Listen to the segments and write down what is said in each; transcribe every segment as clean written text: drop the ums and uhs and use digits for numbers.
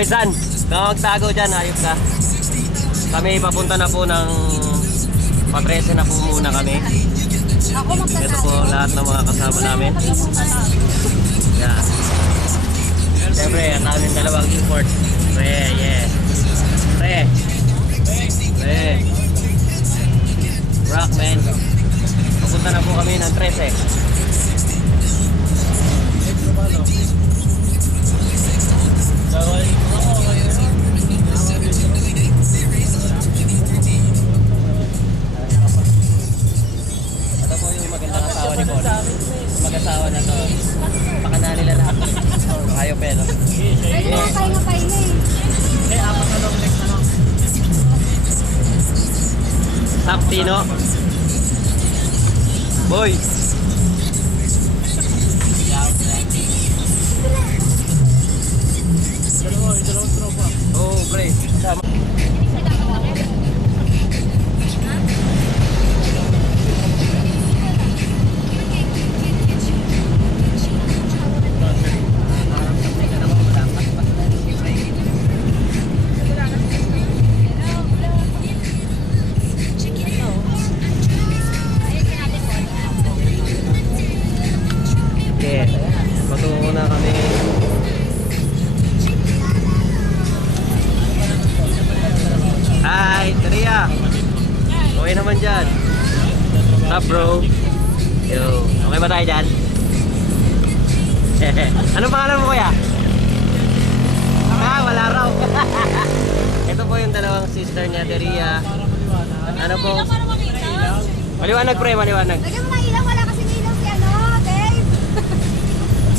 Ay, San, magtago dyan, hayop ka. Kami papunta na po ng Patrese na po muna kami. Ako magtatago. Ito po lahat ng mga kasama namin. Yeah. Siyempre, ang aming dalawang import. Pre, yeah. Pre. Pre. Rock, man. Papunta na po kami ng 13. Ito po yung magandang asawa ni Paul. Mag-asawa na to. Pakana nila lahat. Kayo pero. Ay, pahinga eh. Apat na long legs na lang. Saptino. Boy. Dalawang tropa. Oh, pre. Sama. Okay. Patungo na kami. Hi, Teria. Okay naman dyan. Sup, bro? Yo. Okay ba tayo dyan? Anong pangalan mo, kuya? Ah, wala raw. Ito po yung dalawang sister niya, Teria. Ano po? Maliwanag, pre, maliwanag. Lagyan mo ng ilaw, wala kasi ilaw si ano, Dave.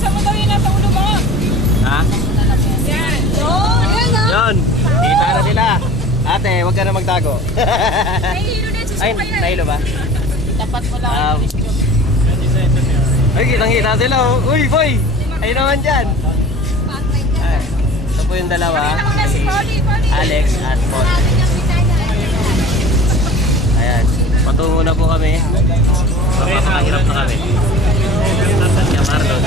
Saan mo daw yun nasa ulo mo? Ha? Yan. Ayan o. Yun. Kita na sila. Ate, huwag ka na magtago. Nahihilo na yung Ay, susuka yan. nahilo ba? Tapat mo lang Um, Ay, kitang-kita sila. Oh. Uy, boy! Ayun naman dyan. Ay, ito po yung dalawa. Pakita mo na si Polly. Alex at Paul. Ayan. Patungo na po kami. Papakahirap na kami. Kaya Marlon.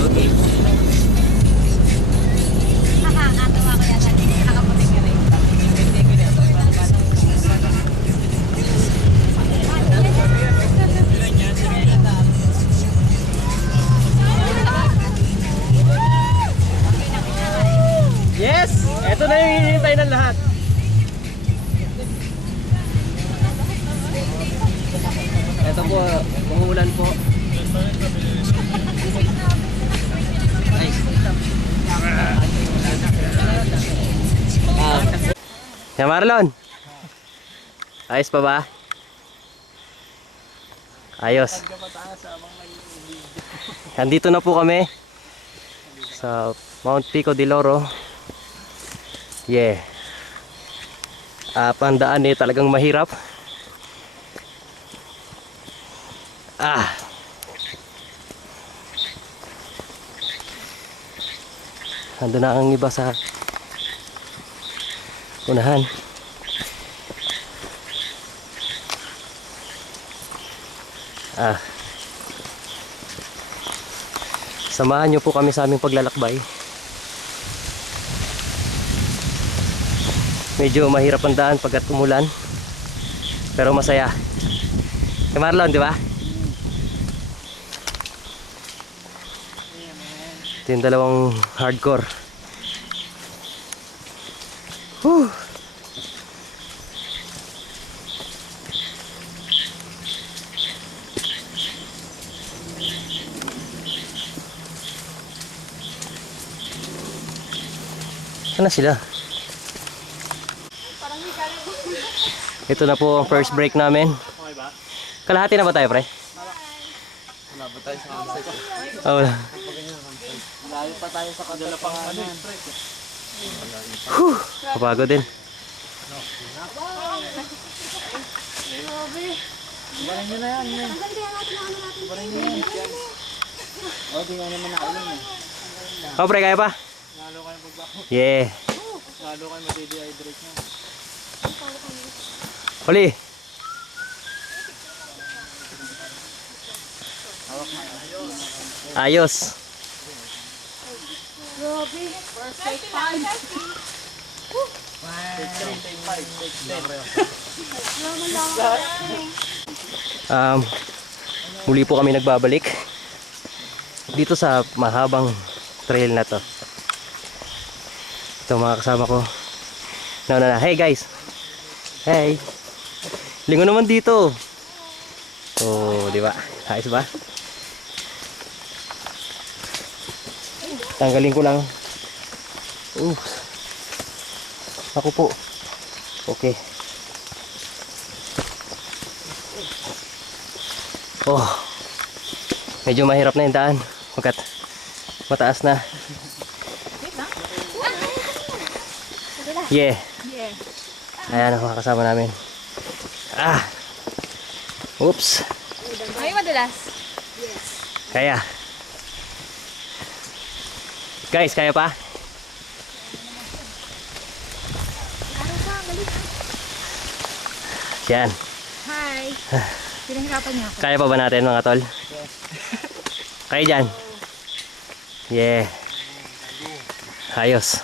Okay. Nakakatawa ko yata. Nakakaputi ka rin. Yes! Ito na yung hinihintay ng lahat. Ito po, umuulan po. Ay. Ya Marlon. Ayos pa ba? Ayos. Andito na po kami sa Mount Pico de Loro. Yeah. Pandaan eh talagang mahirap. Ando na ang iba sa unahan. Samahan nyo po kami sa aming paglalakbay. Medyo mahirap ang daan pagkat umulan, pero masaya. Kay Marlon, di ba? Ito yung dalawang hardcore. Whew. Saan na sila? Ito na po ang first break namin. Okay ba? Kalahati na ba tayo, pre? Wala ba tayo sa campsite? Oh, wala. Layo pa tayo sa kadala pang ano. Kapagod din. Ibarin nyo na yan. Tanggalin kaya natin ang ano natin. Ibarin nyo yan. O, di nga naman nakailan eh. Oh, pre, kaya pa? Lalo kayo magbako. Yeah. Lalo kayo madi-dehydrate nyo. Huli. Ayos. Muli po kami nagbabalik dito sa mahabang trail na to. Ito mga kasama ko. Na. Hey guys. Hey. Lingo naman dito. Oh, di ba? Ayos ba? Tanggalin ko lang. Ako po. Okay. Oh. Medyo mahirap na yung daan. Pagkat mataas na. Yeah. Ayan ang mga kasama namin. Oops. Ay, madulas. Kaya. Guys, kaya pa? Yan. Hi. Pinahirapan niya ako. Kaya pa ba natin mga tol? Kaya dyan. Yeah. Ayos.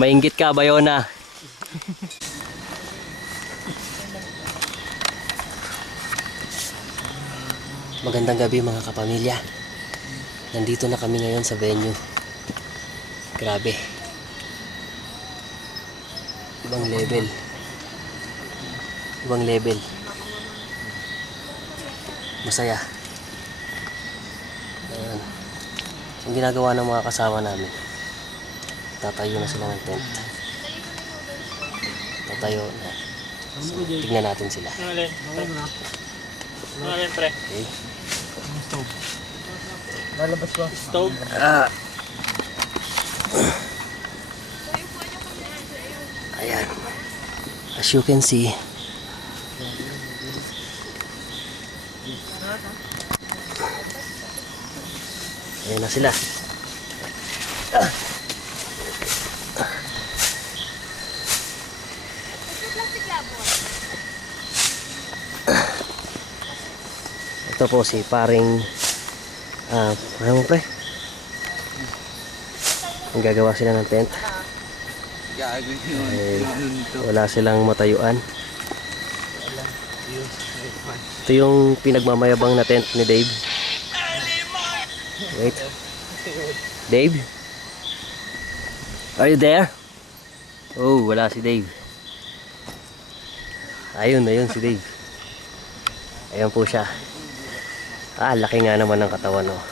Mainggit ka, Bayona. Magandang gabi mga kapamilya. Nandito na kami ngayon sa venue. Grabe. Ibang level. Ibang level. Masaya. Ayan. Ang ginagawa ng mga kasama namin. Tatayo na sila ng tent. Tatayo na. So, tignan natin sila. Ano pre? Okay. Lalabas ba? Stove? Ayan. As you can see, ayan na sila. Ito po si paring ano mo pre? Ang gagawa sila ng tent. Eh, wala silang matayuan. Ito yung pinagmamayabang na tent ni Dave. Wait. Dave? Are you there? Oh, wala si Dave. Ayun si Dave. Ayun po siya. Laki nga naman ng katawan, oh.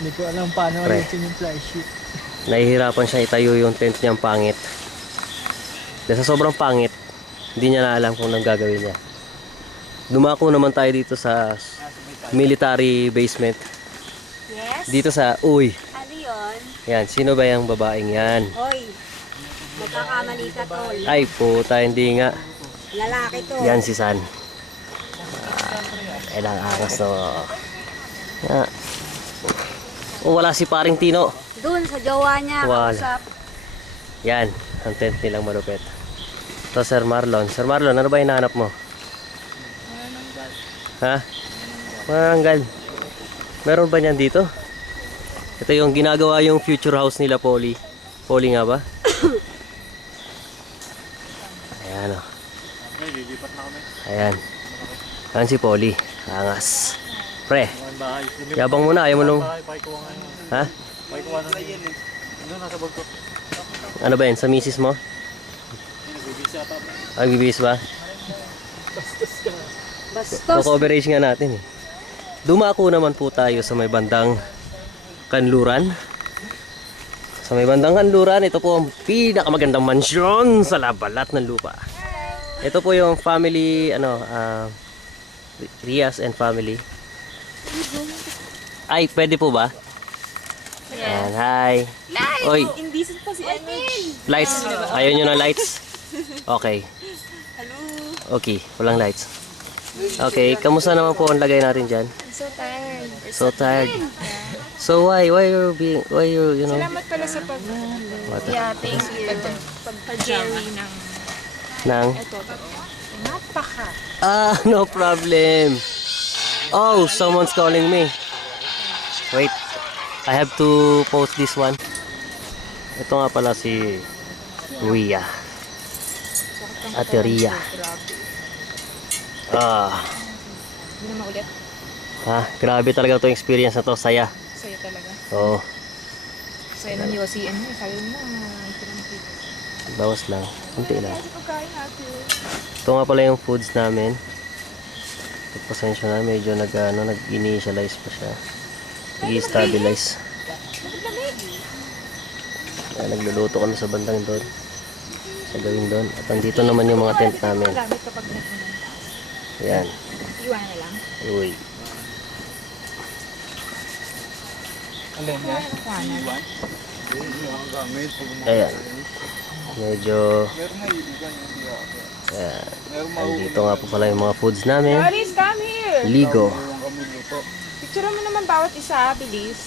Hindi ko alam paano Pre. ayusin yung fly sheet. Nahihirapan siya itayo yung tent niyang pangit. Dahil sa sobrang pangit, hindi niya na alam kung anong gagawin niya. Dumako naman tayo dito sa military basement. Yes? Dito sa, uy, Ano yun? yan, sino ba yung babaeng yan? Hoy, magkakamali ka tol. Ay, puta, hindi nga. Lalaki to. Yan si San. Kailang angas to. Oh, wala si paring Tino. Doon sa jowa niya, Wala. kausap. Yan, ang tent nilang malupit. Ito, Sir Marlon. Sir Marlon, ano ba hinahanap mo? Ha? Mananggal. Meron ba niyan dito? Ito yung ginagawa yung future house nila, Polly. Polly nga ba? Ayan, o. Ayan. Ayan si Polly. Angas. Pre, yabang mo na. Ayaw mo nung... Ha? Ano ba yan? Sa misis mo? Ay, bibis ba? Bastos. Coverage nga natin eh. Dumako naman po tayo sa may bandang Kanluran. Sa may bandang Kanluran, ito po ang pinakamagandang mansyon sa labalat ng lupa. Ito po yung family, Rias and family. Ay, pwede po ba? Ayan, hi. Oy, Indecent pa si Emil. lights. Ayaw nyo ng lights? Okay. Okay, walang lights. Okay, kamusta naman po ang lagay natin dyan? So tired. So tired. So why you know? Salamat pala sa pag... What? Yeah, thank you. Pag-carry ng... Nang? Ito. Napaka. No problem. Oh, someone's calling me. Wait. I have to post this one. Ito nga pala si Ria. Ate Ria. Grabe. Ah, Hindi na maulit. grabe talaga itong experience na to. Saya. Sa'yo talaga. Oo. Sa'yo ng Yossi. Ano? Sabi mo na. Pinamit. Bawas lang. Kunti lang. Kasi pagkain natin. Ito nga pala yung foods namin. Pasensya na, medyo nag-initialize pa siya. Nag-stabilize. Nagluluto kami sa bandang doon. Sa gawin doon. At andito naman yung mga tent namin. Gamit kapag nagpunang. Ayan. Iwan na lang. Uy. Alin yan? Iwan. Yung gamit. Ayan. Medyo... Meron na iligan yung hindi ako. Ayan. Meron Andito nga po pala yung mga foods namin. Doris, come here! Ligo. yung kami luto. Picture mo naman bawat isa, bilis.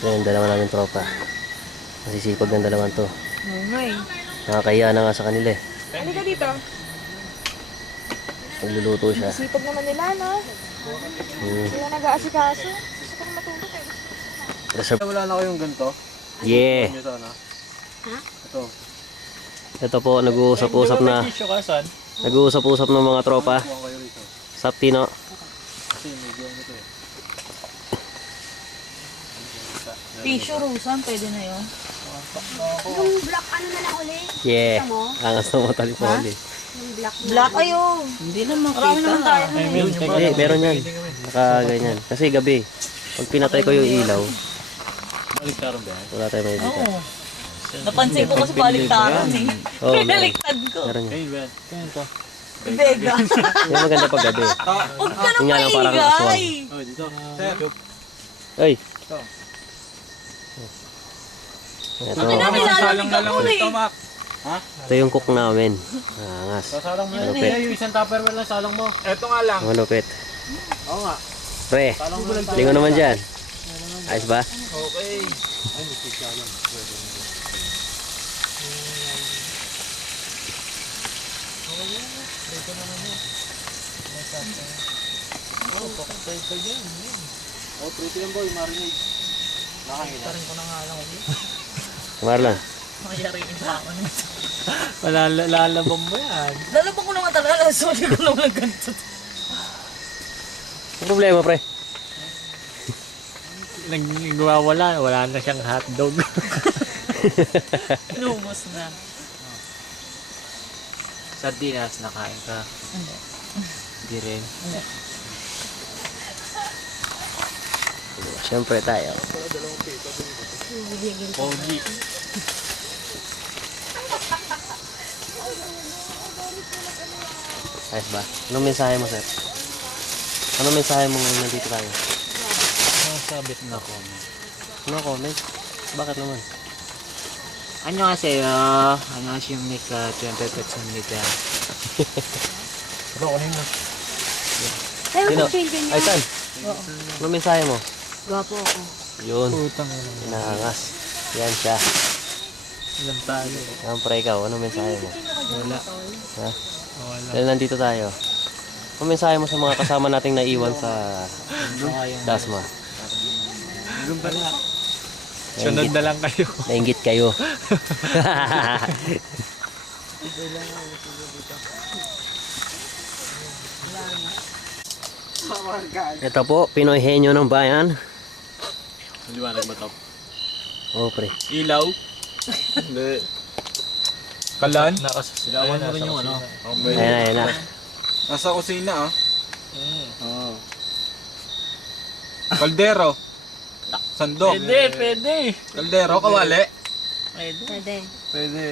Ito yung dalawa namin tropa. Masisipag ng dalawang to. Oo nga eh. Nakakahiya na nga sa kanila eh. Halika dito. Nagluluto siya. Sipag naman nila, no? Sila nag-aasikaso. Gusto ko matulog eh. Reserve. Wala na kayong ganito? Yeah. Ito sana. Ha? Ito. Ito po, nag-uusap-usap na. Nag-uusap-usap ng mga tropa. Kuha kayo rito. Saptino. Kasi medyo ano ito eh. Tissue, Rusan, pwede na yun. Yung black ano na lang uli? Yeah. Mo? Angas na mo talipoli. Yung black na. Black ayun. Hindi na makita. Marami naman tayo. Hindi, meron yan. Nakaganyan. Kasi gabi, pag pinatay ko yung ilaw, Baliktaran ba yan? wala tayong may bita. Napansin ko kasi baliktaran eh. Oo, meron. Pinaliktad ko. Meron yan. Ayun ba yan? Kaya ito. Bega. Yung maganda pag gabi. Huwag ka Yung nga lang nang parang maingay. aswang. Oh, dito. Sir. Ay! Ito. Ito, Namin lalamig ako eh. Tomak. Ha? ito yung cook namin. Angas. Sasalang mo yan. Malupit. Yung isang tupperware lang salang mo. Ito nga lang. Malupit. Oo nga. Pre, Salang mo lang. lingo naman dyan. Ayos ba? Okay. Oh, pretty yan boy, marinade. Nakakita rin ko na nga lang ulit. Marlon. Lalabang mo yan. Lalabang ko naman talaga. Sorry ko naman ganito. Ang problema, pre? Nagwawala, wala na siyang hotdog. Lumos na. Sardinas, nakain ka. Hindi rin. Siyempre tayo. Pogi. Ayos ba? Anong mensahe mo, sir? Anong mensahe mo ngayon nandito tayo? Sabit na ko. Ano comment? Bakit naman? 안녕하세요. 안녕하십니까. 쭈연백백입니다. Bro, ano mo? Sino? Ay, saan? Anong mensahe mo? Gwapo ako. Yun. Putang Inaangas. Yan siya. ilang tayo. Siyempre ikaw, anong mensahe mo? Wala. Ha? Wala. Dahil nandito tayo. Anong mensahe mo sa mga kasama nating naiwan sa Dasma? Doon pala. Sunod na lang kayo. Nainggit kayo. Ito po, Pinoy henyo ng bayan. Liwanag ba ito? Oh, pre. Ilaw? Hindi. Kalan? Silawan mo rin yung ano. Ayan na, ayan na. Nasa kusina ah. Oo. Kaldero. Sandok. Pwede. Kaldero, kawali. Pwede. Pwede.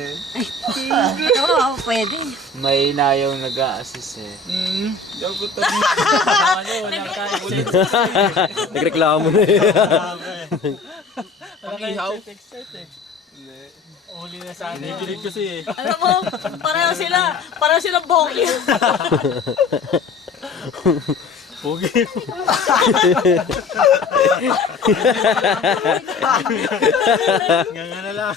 Oo, pwede. May inayong nag-a-assist eh. Diyan ko tabi. Nagreklamo na eh. Ang ihaw? Uli na sana. Nagilig kasi eh. Alam mo, pareho sila bongli. Pogi. Nga na lang.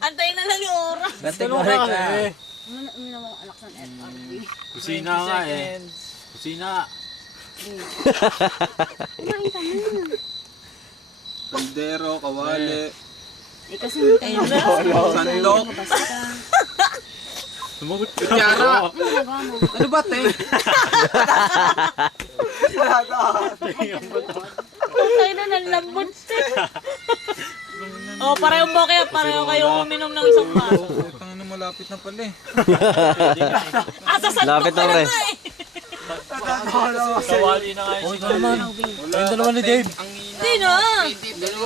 Antayin na lang yung oras. Tulong ka eh. Ano naman ang alak ng FRB? Kusina nga eh. Kusina. Kumain ka na. Kaldero, kawali. Eh kasi ayun na. Sandok. Sumagot ka. Kutsara. Ano ba, te? Putay na, nanlambot siya. Oh, pareho mo kaya, pareho kayo uminom ng isang baso. Putang na malapit na pala eh. Asa sa Lapit na pre. Sawali na nga yun. Yung dalawa ni Dave. Hindi na.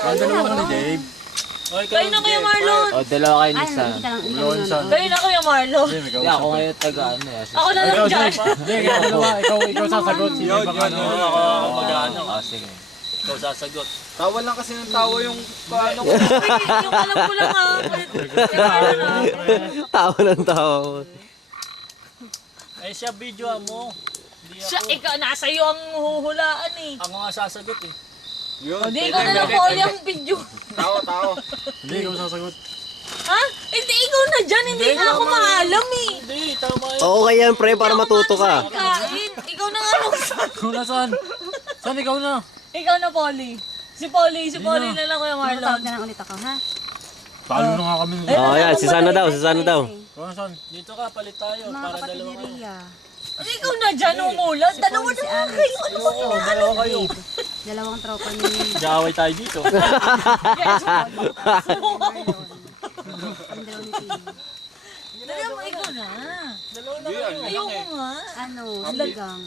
Ang dalawa ni Dave. Kayo na kayo, Marlon. O, dalawa kayo ni Ay, San. nakikita lang. Kayo na kayo, Marlon. Hindi, ako ngayon taga ano eh. Ako na lang dyan. Hindi, kayo dalawa. Ikaw sasagot. Sige, Yun, baka yun, ano. yun. Ako mag-ano. Ah, sige. Ikaw sasagot. Tawa lang kasi ng tawa yung paano ko. Yung alam ko lang ha. Kay Marlon ha. Tawa ng tawa ko. Eh, siya video mo. Hindi Siya, ako. ikaw, nasa iyo ang huhulaan eh. Ako nga sasagot eh. Yun. Hindi ko na lang poli ang video. Tawa. Hindi, ikaw sasagot. Ha? Hindi, ikaw na dyan. Hindi na ako maalam eh. Hindi, tama yun. Oo kaya yan pre, para matuto ka. Kain. Ikaw na nga lang. Ikaw na, San? San, ikaw na? Ikaw na, Polly. Si Polly na lang Kuya Marlon. Marlon. na lang ulit ako, ha? Talo na nga kami. Oo yan, si Sana daw, si Sana daw. Ikaw na, San? Dito ka, palit tayo. Mga Para kapatid dalawa ni kayo. Rhea. Ikaw na dyan, umulat. Dalawa Si na nga Alex. kayo. Ano ba Oo, dalawa kayo. Dalawang tropa ni Nag-aaway tayo dito. Yes. ang dalawa ni Tim. Dalawa mo, ikaw na. Dalawa na kayo. Ayoko nga. Ano, sigang.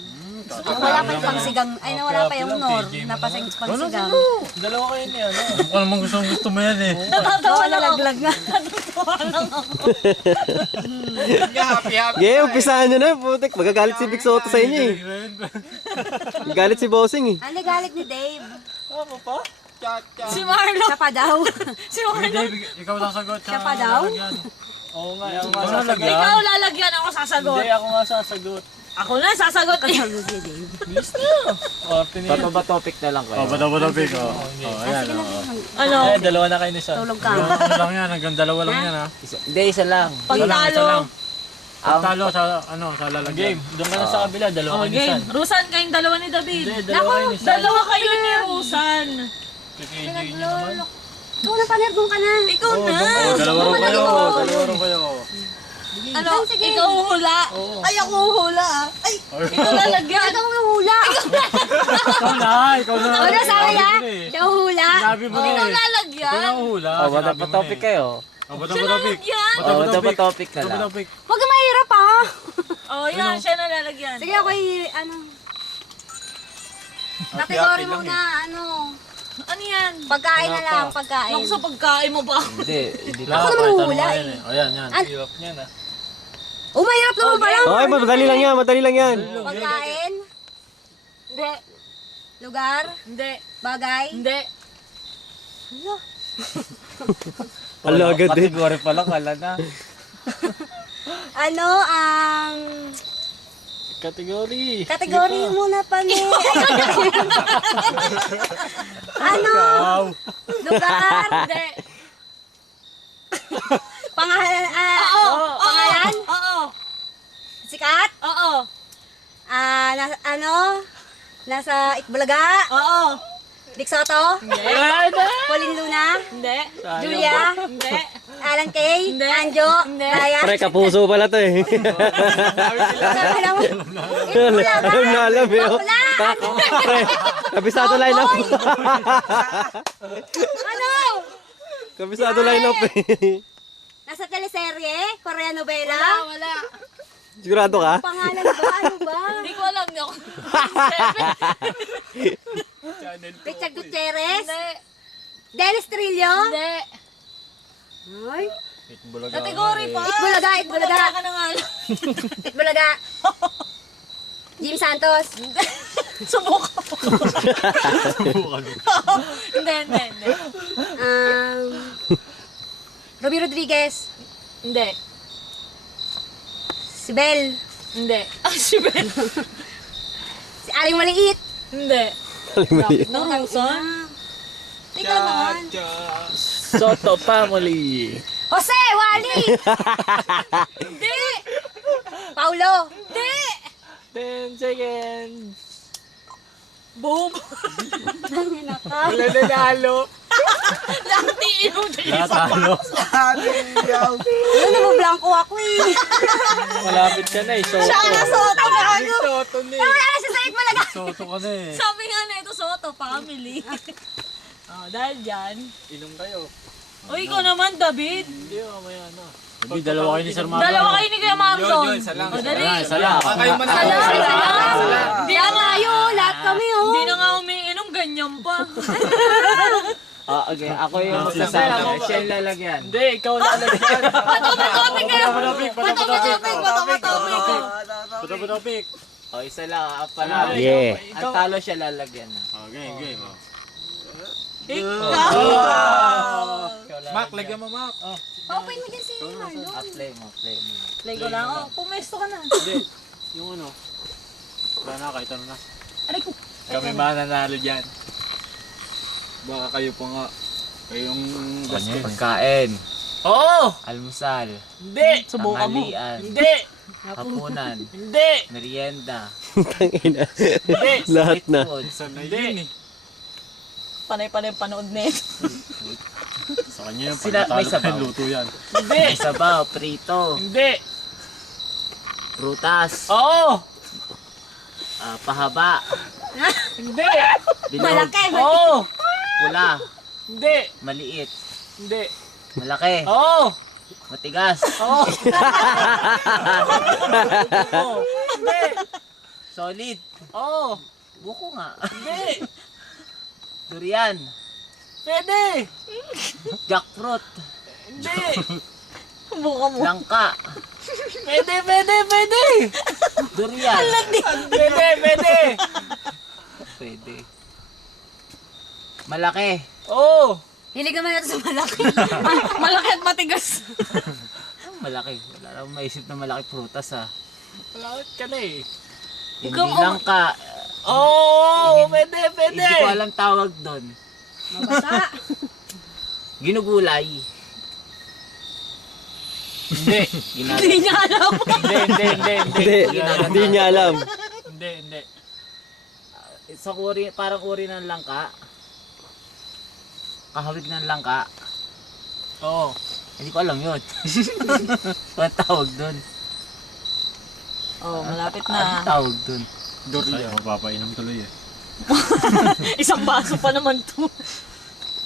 Wala pa yung pangsigang. Ay, nawala pa yung nor. Napasing pangsigang. Dalawa kayo niya, ano? Ano naman gusto mo yan eh. Natatawa lang ako. Nalaglag na. Natatawa lang ako. Happy. Yeah, umpisahan nyo na, putik. Magagalit si Vic Soto sa inyo eh. Galit si Bossing eh. Ano galit ni Dave? Ako pa? Si Marlon. Siya pa daw. Si Marlon. Dave, ikaw sasagot. Siya pa daw? Oo nga, ako nga sasagot. Ikaw lalagyan ako sasagot. Hindi, ako nga sasagot. Ako na sasagot. Ano si Dave? Bilis na. Oh, pinili. Bato ba topic na lang kayo? bata pick. Oh, ayan. Sige na, Ano? Eh, dalawa na kayo ni San. tulog ka. Ano lang yan, hanggang dalawa lang yan ha. Hindi, isa lang. Pagtalo. Talo sa, sa lalagyan. Game, doon ka na sa kabila, dalawa Oh, kayo ni San. game. Rusan kayong dalawa ni David. Hindi, dalawa kayo ni San. Dalawa kayo ni Rusan. KJ nyo naman. Ikaw na, panergong ka na. Ikaw na. Dalawa rin kayo. Ano? Ikaw hula. Ay, ako hula. Ay, ikaw lalagyan. Ikaw ang hula. Ikaw na. Ano sabi niya? Siya ang hula. Sabi mo Ikaw nga eh. lalagyan. Ikaw na hula. O, bato pa topic kayo. Bato Siya lalagyan. O, bato pa topic na lang. topic. Huwag ka mahirap ha. Oh, yan. Siya na lalagyan. Sige ako ano. Kategory mo na ano. Ano yan? Pagkain na lang, pagkain. Ako sa pagkain mo ba? Hindi, hindi Ako naman hula eh. O yan, yan. An- Hirap niyan ah. Oh, mahirap naman pala. Okay, madali lang yan, madali lang yan. Pagkain, Hindi. lugar, Hindi. bagay. Hindi. Ala, agad eh. Kategory pala, kala na. Ano ang Kategory. kategory muna pa ni. Ano? Lugar, Hindi. pangalan, pangalan, Oo. sikat, Oo. nasa Itbulaga, Oo. Dick Soto, Hindi. Pauline Luna, Hindi. Julia, Hindi. Alan Kay, Hindi. Anjo, Hindi. Ryan. Pre, kapuso pala to eh. Alam mo, Itbulaga, Alam na alam eh. oh. Wala. Pre, kabisado line up. Ano? Kabisado line up eh. Nasa teleserye, Korean novela. Wala. Sigurado ka? Pangalan ba? Ano ba? Hindi ko alam niyo. Richard Gutierrez? Hindi. Dennis Trillo? Hindi. Ay. Kategory pa. Itbulaga, Itbulaga. Wala ka na nga alam. Itbulaga. Jim Santos. Subukan mo. Hindi. Ruby Rodriguez. Hindi. Si Bel. Hindi. Si Ben. Si Aling Maliit. Hindi. Mali. Narusan? Ikaw naman. Soto family. Jose Wally. Hindi. Paulo. Hindi. 10 seconds. Boom! Wala nanalo. Lahat iinom din. Natalo. Ano mo, blanco ako eh. Malapit ka na eh. Soto. Siya ka na soto na ako. Toto ni. Wala sa sait malaga. Soto ka na eh. Sabi nga na ito, Soto, family. Dahil dyan. Inom kayo. O, ikaw naman, David. Hindi ako may ano. Hindi, dalawa kayo ni Sir Marlon. Dalawa kayo ni Kuya Marlon. Yun, isa lang. O, dali. Isa lang. Kayo man Hindi na nga Tayo, lahat kami oh. Hindi na nga umiinom, ganyan pa. Okay, ako yung magsasabi. Siya yung lalagyan. Hindi, ikaw lalagyan. Patapatapik kayo. Patapatapik. Patapatapik. Patapatapik. O, isa lang. Pala. Yeah. Ang talo siya lalagyan. Game, game. Ikaw. Mac, lagyan mo, Mac. Open mo dyan si Marlon. Play mo, play mo. Play ko lang. Oh, pumesto ka na. Hindi, yung ano. Wala na, kahit ano na. Aray ko. Kami mananalo dyan. Baka kayo pa nga. Kayong Pagkain. Oo! Almusal. Hindi! Subukan mo. Tanghalian. Hindi! Hapunan. Hindi! Merienda. Tangina. Hindi! Lahat na. Food. sanay Hindi! yun eh. Panay-panay panood na ito. Sa kanya yung Sila- may sabaw. luto yan. Hindi! Sabaw, prito, Hindi! prutas, Oo! pahaba, Hindi! bilog, Malaki. Oo! pula, Hindi! maliit, Hindi! malaki, Oo! matigas, Oo! Oo! Hindi! solid, Oo! buko nga, Hindi! durian, Pwede! jackfruit, Hindi! Buka mo. langka, Pwede! Pwede! Pwede! durian, Pwede! Pwede! pwede, malaki, Oo! Hilig naman natin sa malaki. Malaki at matigas. malaki, wala lang maisip na malaki prutas ah. Malakit ka na eh. Hindi langka, Oo! Pwede! Pwede! hindi ko alam tawag doon, Mabasa. ginugulay, Hindi! Hindi niya alam. Hindi! Hindi! Hindi! Hindi. Hindi niya alam. Hindi! Hindi! sa uri, parang uri ng langka, kahawig ng langka, Oo! hindi ko alam yun. Ano tawag doon? Oh, malapit Ano na. tawag doon? Durian. Mapapainom tuloy eh. Isang baso pa naman to.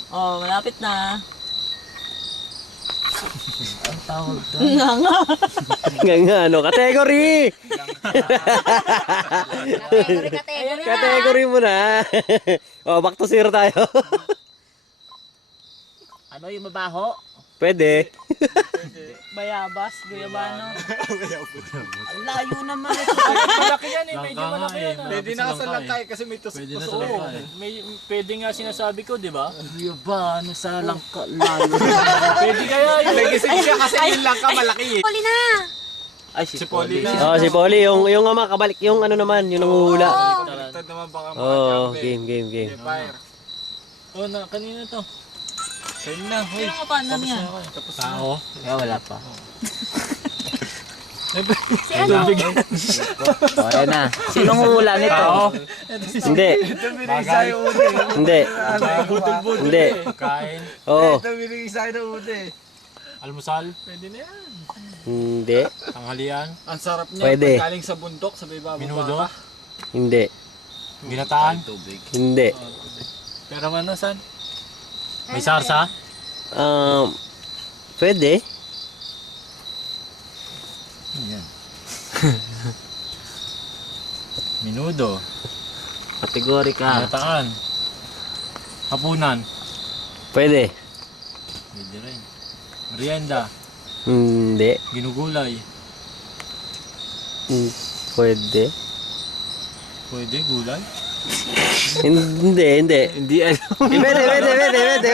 Oh, malapit na. Ano tawag doon? Nga nga. Nga ano, category! Category. Category mo na. Oh, back to zero tayo. Ano yung mabaho? Pwede. Bayabas, guyabano. Ang layo naman ito. Malaki yan eh. Medyo Langka malaki nga yan. eh. ah. Pwede na ka sa langka eh, kasi may Pwede na sa tusok-tusok. langka eh. Pwede nga sinasabi ko, di ba? Ano ba? Ano sa langka? Layo. Pwede kaya yun. Nagising siya kasi yung langka malaki eh. Huli na. Ay, Si Polly na. Oh, si Polly, yung ama, kabalik, yung ano naman, yung nanguhula. Baliktad naman baka mga Oh, jambe. game. Fire. Oh, na, kanina to. Kayo na, hoy. Sino ka paano niya? Tapos Tao. kaya wala pa. Si ano? O, yan na. Sinong hula nito? Hindi. Bagay. Hindi. Budol-budol Hindi. eh. Kain. Oo. Ito binigay sa akin ng ute. Almusal. Pwede na yan. Hindi. Tanghalian. Ang sarap niya. Pwede. Galing sa bundok, sa baba. Minudo. Hindi. Ginataan. Hindi. Pero ano, san? May sarsa? Pwede. Minudo. Kategori ka. Ginataan. Hapunan. Pwede. Pwede rin. Merienda. Hindi. Ginugulay. Pwede. Pwede, gulay. Hindi. Hindi alam. Pwede.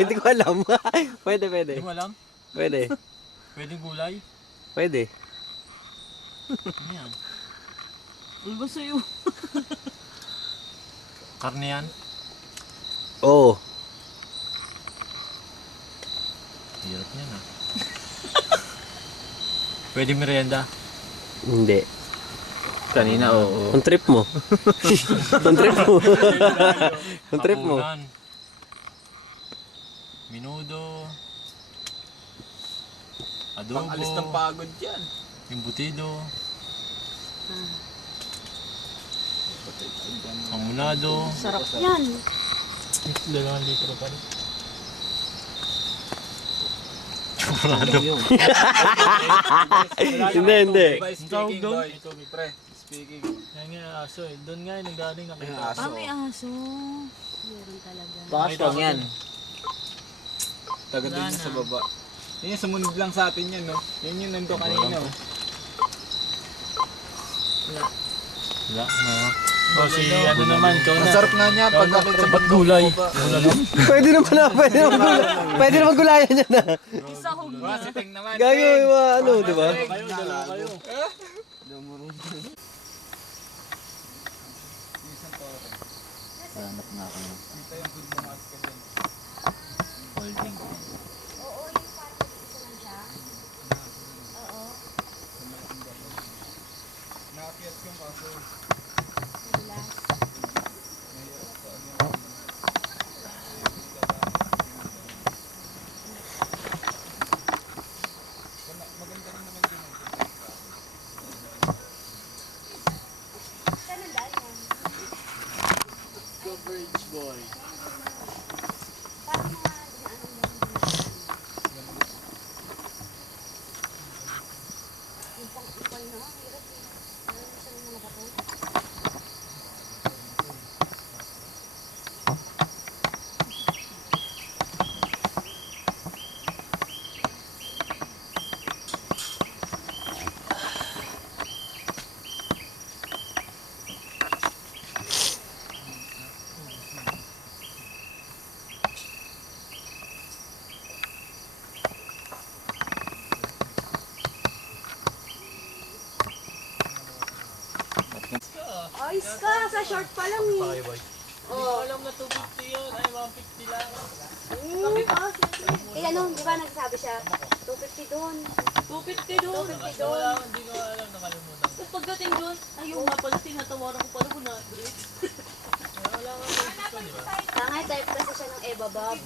Hindi ko alam. Pwede. Hindi mo alam? Pwede. Pwede gulay? Pwede. Ano yan? Ano ba sa'yo? Karne yan? Oo. Hirap niyan ah. Pwede merienda? Hindi. Kanina, oo. Ang trip mo. Ang trip mo. Ang trip mo. Hapunan. Minudo. Adobo. Pang-alis ng pagod yan. Embutido. Amunado. Sarap yan. 2 litro pa rin. Hindi. Speaking, boy. Pre, speaking. Yan nga aso eh. Doon nga yung nanggaling Yung nakita. aso. May aso. Meron talaga. Baka strong yan. Taga doon sa baba. Yan, sumunod lang sa atin yan, no? Yan yung nando kanina, oh. Wala na. O si ano naman, ikaw na. Masarap nga niya pag kapit sa Ba't gulay? Pwede naman na. Pwede naman gulayan yan na. Isahog na. Siting naman. Gago yung mga ano, di ba? Kayo, dalawa kayo. Hanap nga ako. Holding. Ayos ka, sa short pa lang eh. Kayo boy. Oh. Alam na 250 yun. Ay, 150 lang. Eh ano, di ba nagsabi siya, 250 doon. 250 doon. 250 doon. Wala, hindi ko alam. Nakalimutan. Tapos pagdating doon, ayun nga pala, tinatawaran ko pala 100. Wala nga gusto, di ba? Tangay, type kasi siya ng Eva Bob.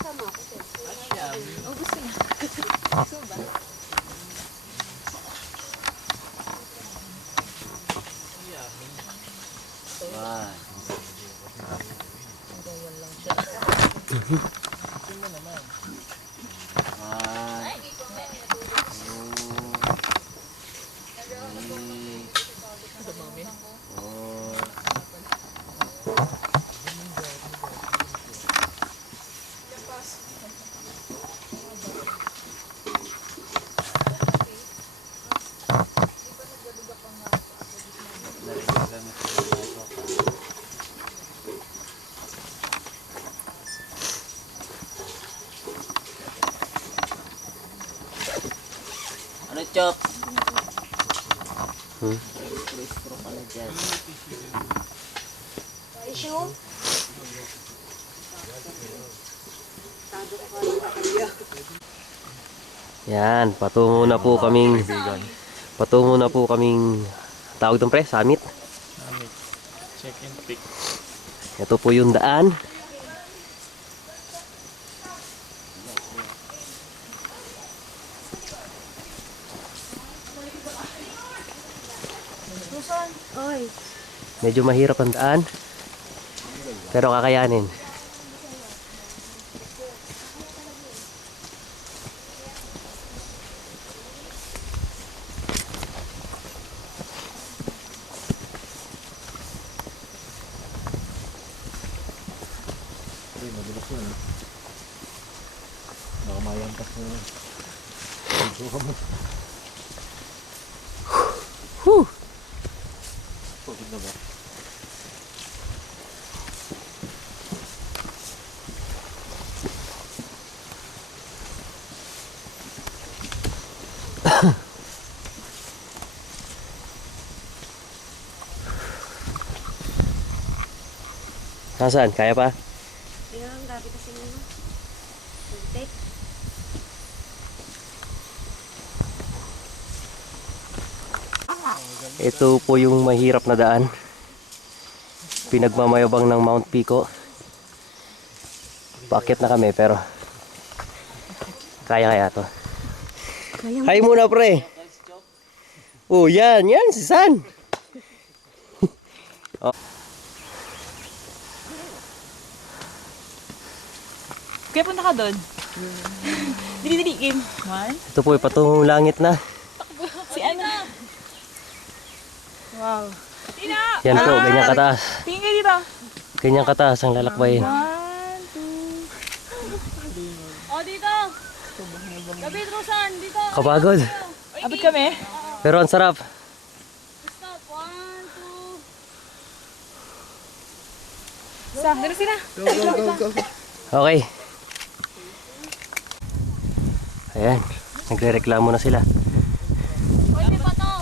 Sama ako, sir. Oh, gusto niya. Wow. Ano, Chok? Pro pala dyan. Issue? Yan, patungo na po kaming tawag doon pre, summit. Check and pick. Ito po yung daan. Oy. Medyo mahirap ang daan. Pero kakayanin. Baka mayampas mo. Whew! Pagod na ba? Nasaan? Kaya pa? Tingnan ang gabi kasi nyo. Take. Ito po yung mahirap na daan. Pinagmamayabang ng Mount Pico. Paakyat na kami pero kaya to. Hi muna pre. Oh yan si San. Oh. Kaya punta ka doon. Dili, Kim. One. Ito po patungong langit na. Si ano? Wow. Tina! Yan po, ganyan kataas. Tingin kayo dito. Ganyan kataas ang lalakbayin. 1, 2. Oh, dito. David Rosan, dito. Kapagod. Abot kami. Pero ang sarap. Stop. 1, 2. Sa, dito sila. Okay. Ayan, nagre-reklamo na sila. Oy, may pato.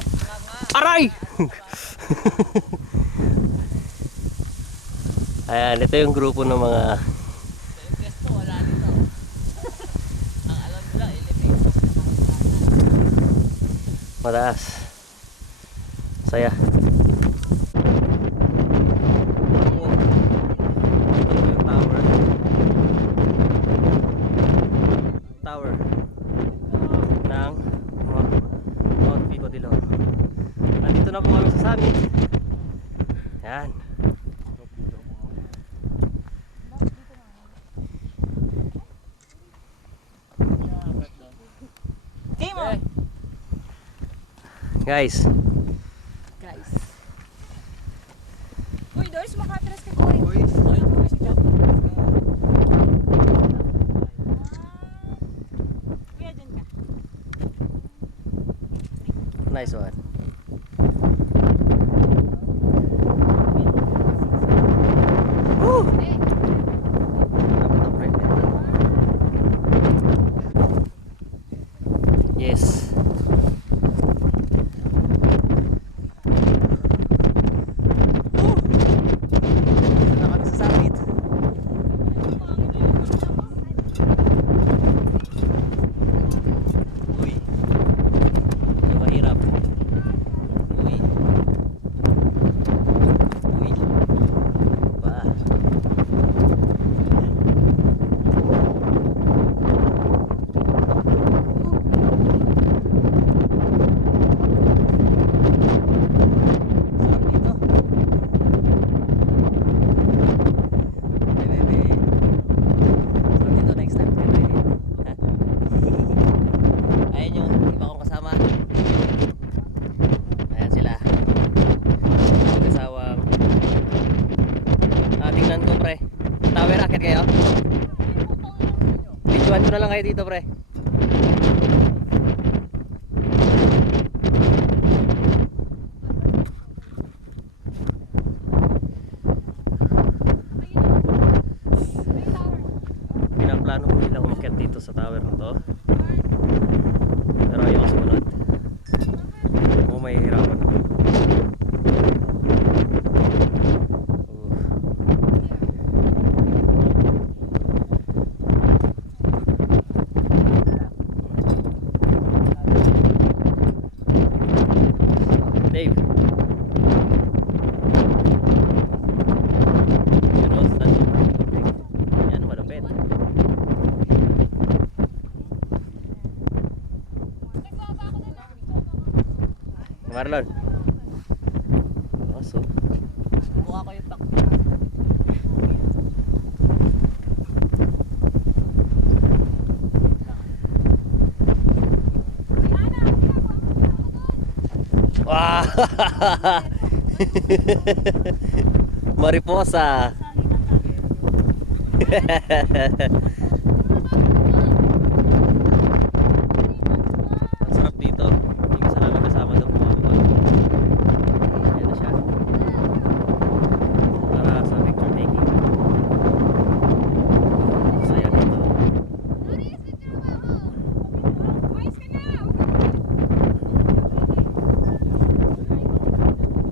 Aray! Ayan, ito yung grupo ng mga mataas. Saya. Tower ng Mount Pico de Loro. Nandito na po kami sa summit. Yan. Game on. Guys, Uy, Doris, makatras ka ko. Kuya, dyan ka. nice one. Woo! Yes. Dito na kami sa summit. Uy. Ito mahirap. Uy. Uy. Pa. Sarap dito. Bebe. Sarap dito next time. Kaya tayo dito. Ha? Ayan yung iba kong kasama. Ayan sila. Mag-asawang. Tingnan ko pre. Tower akit kayo? Videoan ko na lang kayo dito pre. Pinaplano ko nilang umakyat dito sa tower na to. Pero ayaw sumunod. Oo, may hirapan ako. Dave. Yun o, yan malapit. Marlon. Aso. Buka ko yung back. Wow! Mariposa. Ang sarap dito. Yung isa namin kasama doon bumababa. Ayan na siya. Para sa picture taking. Saya dito.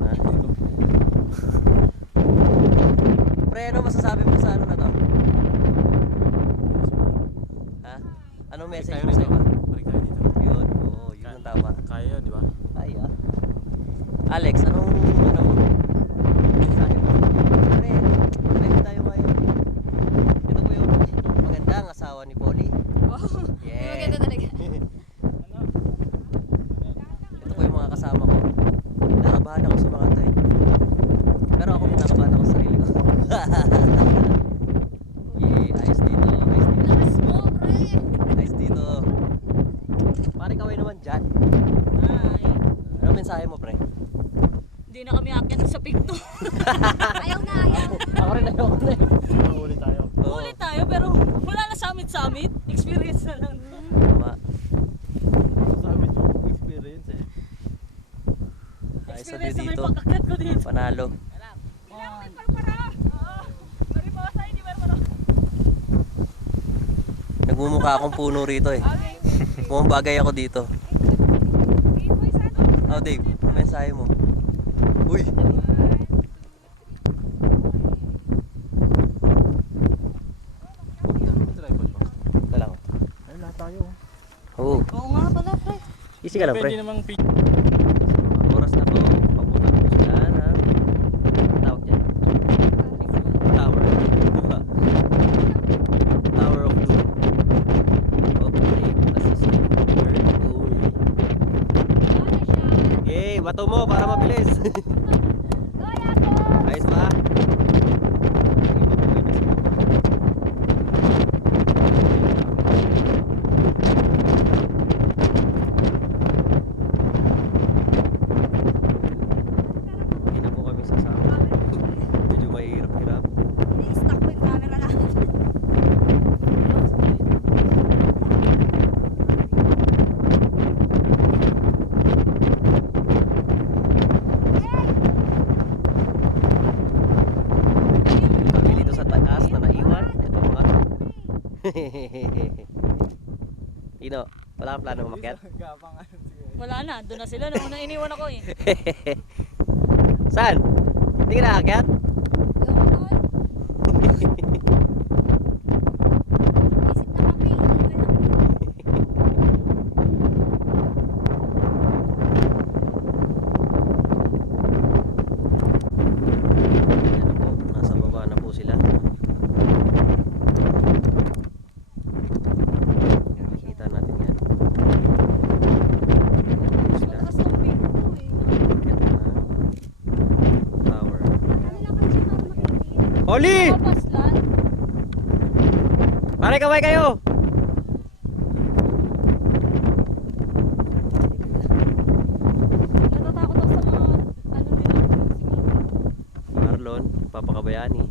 Ha? Pre, ano masasabi mo sa ano na to? Ha? Anong message mo sa iba? Balik tayo dito. Yun, oo, yun ang tama. Kaya yun, di ba? Ay, ah. Alex, anong ano? Mensahe mo? Pre, live tayo ngayon. Ito po yung magandang asawa ni Polly. Wow. Yeah. Maganda talaga. Ito po yung mga kasama ko. Nakabahan ako sa mga tayo. Pero ako nakabahan ako sa sarili ko. Yeah, ayos dito, ayos dito. Lakas mo, pre. Ayos dito. Pare kaway naman dyan. Ay, Ano mensahe mo, pre? hindi na kami akyat sa pikto. Ayaw na, ayaw. Ako rin ayoko na eh. Uli tayo. Oo, Ulit tayo pero wala na summit. Experience na lang. tama. Sabi nyo, experience eh. Ayos na Experience na may dito. pagkakat ko dito. Panalo. Nagmumukha akong puno rito eh. Mukhang bagay ako dito. Oh, Dave, ang mensahe mo. Uy! Tripod ba? Ito lang. Ay, lahat tayo. Oo. Oo nga pala, pre. Easy ka lang, Pwede pre. namang Oras na to, papunta na po sila ng tawag dyan. Tower. Tower of Doom. Okay, assisting number 2. Okay, bato mo para mabilis. Ayos ba? Hindi na po kami sasama. Medyo mahirap-hirap. I-stuck mo yung camera natin. Kami dito sa taas na naiwan. Ito mga. Tino, wala kang plano umakyat? Wala na, doon na sila. Nung una iniwan ako eh. Saan? Hindi ka nakaakyat? Isip na kami. Ayan na po, nasa baba na po sila. Makikita natin yan. Ayan na po sila. Lakas ng pinto eh. Akyat na tower. Ano lang kasi para makikita. Oli! Paslan. Pare, kaway kayo! Natatakot ako sa mga ano nila. Marlon, papakabayani.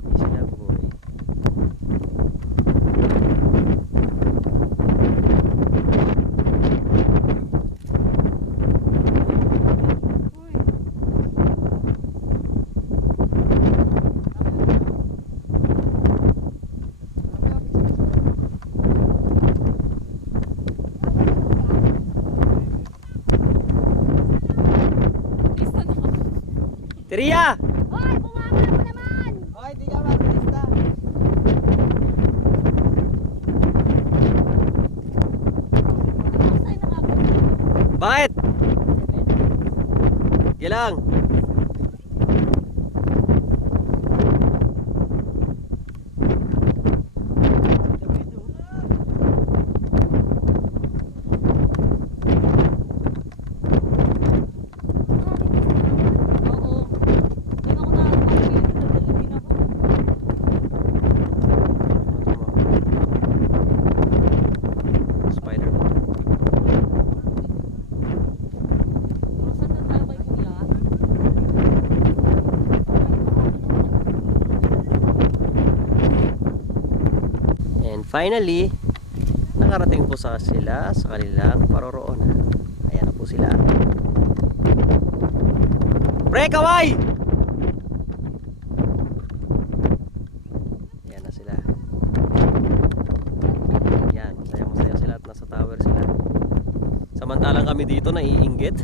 Hindi sila boy. Teriya! Hoy, bumaba mo naman! Hoy, di ka mag-lista. Ay, nakakot. Bakit? Gilang! Oo. Doon ako nakakapagpili. Dadalhin ako. Spider-Man. Pero saan na tayo kay Kuya? And finally, nakarating po sila sa kanilang paroroonan. Ayan na po sila. Pre, kaway! Ayan na sila. Ayan, masaya sila at nasa tower sila. Samantalang kami dito naiinggit.